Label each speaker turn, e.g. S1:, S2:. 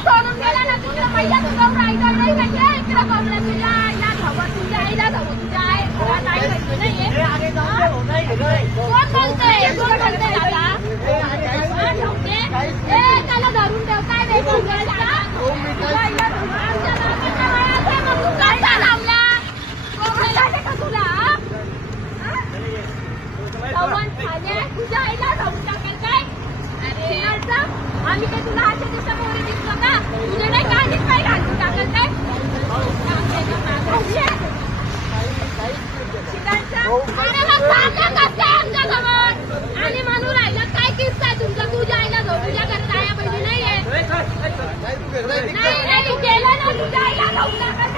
S1: सोडून गेला ना तुझ्या मैया तुझा रायगड नाही म्हणजे. आम्ही काय तुला अशा दिवसा मोहरी दिसतो का तुझे नाही काहीच काय घालून आहे आमच्याजवळ? आणि म्हणून राहिलं काय किस्सा आहे तुमचा तुझ्या आईला जाऊ तुझ्या घरात आया बहिणी नाहीये नाही नाही गेलं ना तुझ्या आईला जाऊ टाकत